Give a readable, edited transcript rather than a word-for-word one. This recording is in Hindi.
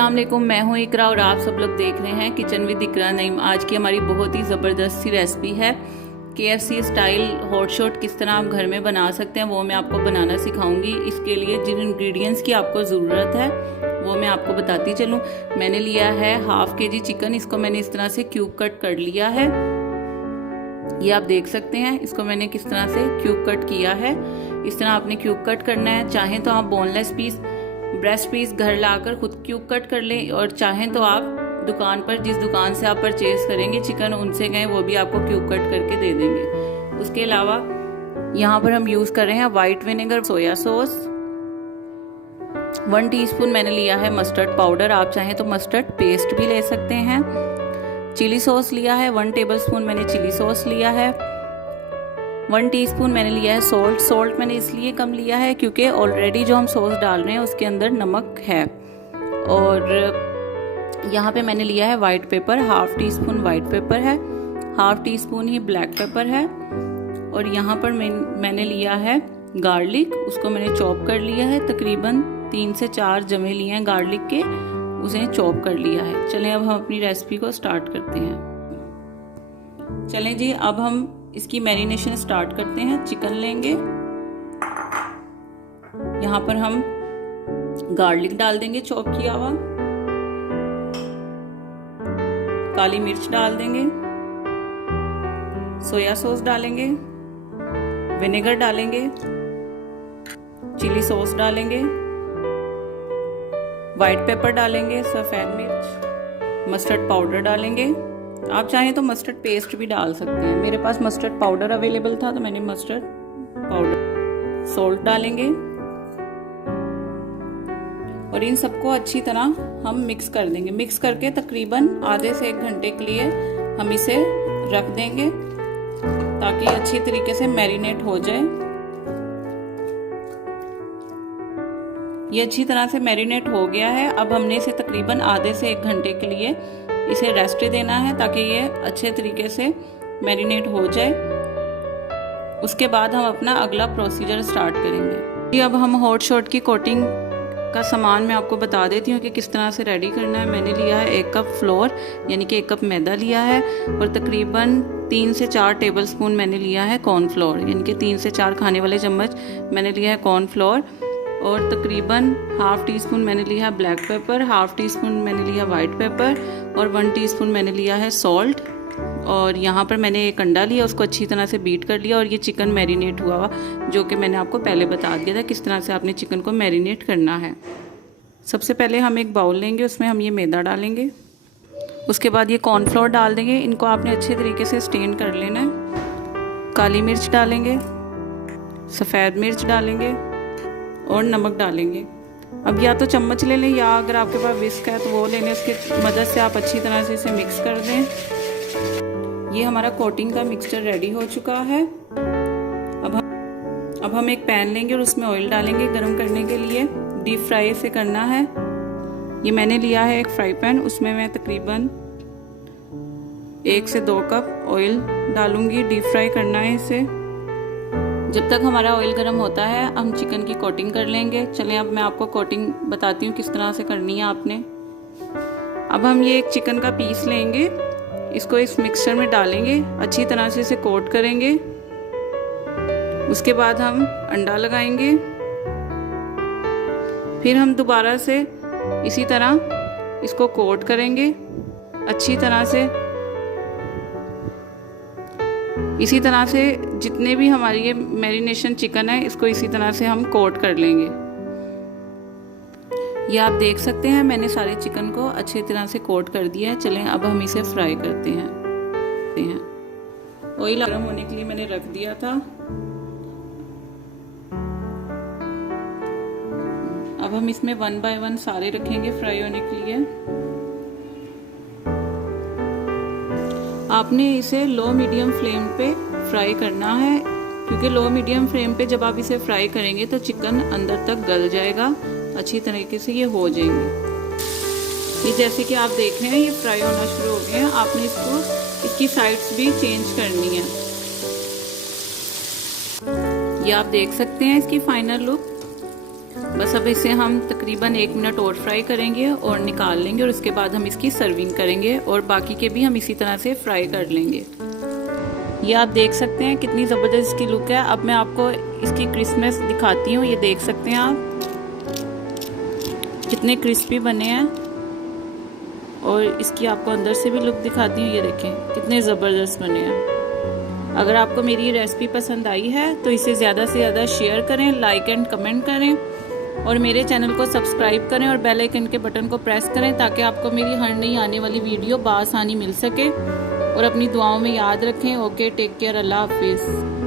अस्सलाम वालेकुम, मैं हूँ इकरा और आप सब लोग देख रहे हैं किचन विद इकरा नईम। आज की हमारी बहुत ही ज़बरदस्त सी रेसिपी है KFC स्टाइल हॉट शॉट। किस तरह आप घर में बना सकते हैं वो मैं आपको बनाना सिखाऊंगी। इसके लिए जिन इंग्रेडिएंट्स की आपको ज़रूरत है वो मैं आपको बताती चलूँ। मैंने लिया है हाफ kg चिकन। इसको मैंने इस तरह से क्यूब कट कर लिया है। ये आप देख सकते हैं, इसको मैंने किस तरह से क्यूब कट किया है। इस तरह आपने क्यूब कट करना है। चाहें तो आप बोनलेस पीस, ब्रेस्ट पीस घर लाकर खुद क्यूब कट कर लें, और चाहें तो आप दुकान पर, जिस दुकान से आप परचेज करेंगे चिकन, उनसे कहें वो भी आपको क्यूब कट करके दे देंगे। उसके अलावा यहाँ पर हम यूज़ कर रहे हैं white vinegar, soya sauce, 1 teaspoon मैंने लिया है मस्टर्ड पाउडर। आप चाहें तो मस्टर्ड पेस्ट भी ले सकते हैं। चिली सॉस लिया है 1 टेबलस्पून मैंने चिली सॉस लिया है। 1 टीस्पून मैंने लिया है सॉल्ट मैंने इसलिए कम लिया है क्योंकि ऑलरेडी जो हम सॉस डाल रहे हैं उसके अंदर नमक है। और यहाँ पे मैंने लिया है white paper, half teaspoon white paper है, हाफ टीस्पून ही ब्लैक पेपर है। और यहाँ पर मैंने लिया है गार्लिक, उसको मैंने चॉप कर लिया है। तकरीबन 3 से 4 जमे लिए हैं गार्लिक के, उसे चॉप कर लिया है। चलें अब हम अपनी रेसिपी को स्टार्ट करते हैं। चलें जी, अब हम इसकी मैरिनेशन स्टार्ट करते हैं। चिकन लेंगे, यहाँ पर हम गार्लिक डाल देंगे चॉप किया हुआ, काली मिर्च डाल देंगे, सोया सॉस डालेंगे, विनेगर डालेंगे, चिली सॉस डालेंगे, वाइट पेपर डालेंगे, सफ़ेद मिर्च, मस्टर्ड पाउडर डालेंगे। आप चाहें तो मस्टर्ड पेस्ट भी डाल सकते हैं। मेरे पास मस्टर्ड पाउडर अवेलेबल था तो मैंने मस्टर्ड पाउडर, सॉल्ट डालेंगे। और इन सबको अच्छी तरह हम मिक्स कर देंगे। मिक्स करके तकरीबन आधे से 1 घंटे के लिए हम इसे रख देंगे ताकि अच्छी तरीके से मैरिनेट हो जाए। ये अच्छी तरह से मैरिनेट हो गया है। अब हमने इसे तकरीबन आधे से 1 घंटे के लिए इसे रेस्ट देना है ताकि ये अच्छे तरीके से मैरिनेट हो जाए। उसके बाद हम अपना अगला प्रोसीजर स्टार्ट करेंगे। अब हम हॉट शॉट की कोटिंग का सामान मैं आपको बता देती हूँ कि किस तरह से रेडी करना है। मैंने लिया है 1 कप फ्लोर, यानी कि 1 कप मैदा लिया है, और तकरीबन 3 से 4 टेबलस्पून मैंने लिया है कॉर्नफ्लोर, यानी कि 3 से 4 खाने वाले चम्मच मैंने लिया है कॉर्नफ्लोर। और तकरीबन हाफ टीस्पून मैंने लिया है ब्लैक पेपर, हाफ टीस्पून मैंने लिया वाइट पेपर, और 1 टीस्पून मैंने लिया है सॉल्ट। और यहाँ पर मैंने एक अंडा लिया, उसको अच्छी तरह से बीट कर लिया। और ये चिकन मैरिनेट हुआ हुआ, जो कि मैंने आपको पहले बता दिया था किस तरह से आपने चिकन को मैरिनेट करना है। सबसे पहले हम एक बाउल लेंगे, उसमें हम ये मैदा डालेंगे। उसके बाद ये कॉर्नफ्लोर डाल देंगे। इनको आपने अच्छे तरीके से स्टेन कर लेना है। काली मिर्च डालेंगे, सफ़ेद मिर्च डालेंगे और नमक डालेंगे। अब या तो चम्मच ले लें, या अगर आपके पास विस्क है तो वो ले लें। उसकी मदद से आप अच्छी तरह से इसे मिक्स कर दें। ये हमारा कोटिंग का मिक्सचर रेडी हो चुका है। अब हम एक पैन लेंगे और उसमें ऑयल डालेंगे गरम करने के लिए। डीप फ्राई से करना है। ये मैंने लिया है एक फ्राई पैन, उसमें मैं तकरीबन 1 से 2 कप ऑयल डालूंगी। डीप फ्राई करना है इसे। जब तक हमारा ऑयल गर्म होता है हम चिकन की कोटिंग कर लेंगे। चलें अब मैं आपको कोटिंग बताती हूँ किस तरह से करनी है आपने। अब हम ये एक चिकन का पीस लेंगे, इसको इस मिक्सचर में डालेंगे, अच्छी तरह से इसे कोट करेंगे। उसके बाद हम अंडा लगाएंगे। फिर हम दोबारा से इसी तरह इसको कोट करेंगे अच्छी तरह से। इसी तरह से जितने भी हमारी ये मैरिनेशन चिकन है, इसको इसी तरह से हम कोट कर लेंगे। ये आप देख सकते हैं मैंने सारे चिकन को अच्छी तरह से कोट कर दिया है। चलें अब हम इसे फ्राई करते हैं। ऑयल गर्म होने के लिए मैंने रख दिया था। अब हम इसमें 1 बाय 1 सारे रखेंगे फ्राई होने के लिए। आपने इसे लो मीडियम फ्लेम पे फ्राई करना है, क्योंकि लो मीडियम फ्लेम पे जब आप इसे फ्राई करेंगे तो चिकन अंदर तक गल जाएगा, अच्छी तरीके से ये हो जाएंगे। ये जैसे कि आप देख रहे हैं ये फ्राई होना शुरू हो गए हैं। आपने इसकी साइड्स भी चेंज करनी है। ये आप देख सकते हैं इसकी फाइनल लुक। बस अब इसे हम तकरीबन 1 मिनट और फ्राई करेंगे और निकाल लेंगे, और उसके बाद हम इसकी सर्विंग करेंगे और बाकी के भी हम इसी तरह से फ्राई कर लेंगे। ये आप देख सकते हैं कितनी ज़बरदस्त इसकी लुक है। अब मैं आपको इसकी क्रिस्पनेस दिखाती हूँ। ये देख सकते हैं आप कितने क्रिस्पी बने हैं, और इसकी आपको अंदर से भी लुक दिखाती हूँ। ये देखें कितने ज़बरदस्त बने हैं। अगर आपको मेरी ये रेसिपी पसंद आई है तो इसे ज़्यादा से ज़्यादा शेयर करें, लाइक एंड कमेंट करें, और मेरे चैनल को सब्सक्राइब करें और बेल आइकन के बटन को प्रेस करें ताकि आपको मेरी हर नई आने वाली वीडियो बआसानी मिल सके। और अपनी दुआओं में याद रखें। ओके, टेक केयर, अल्लाह हाफिज़।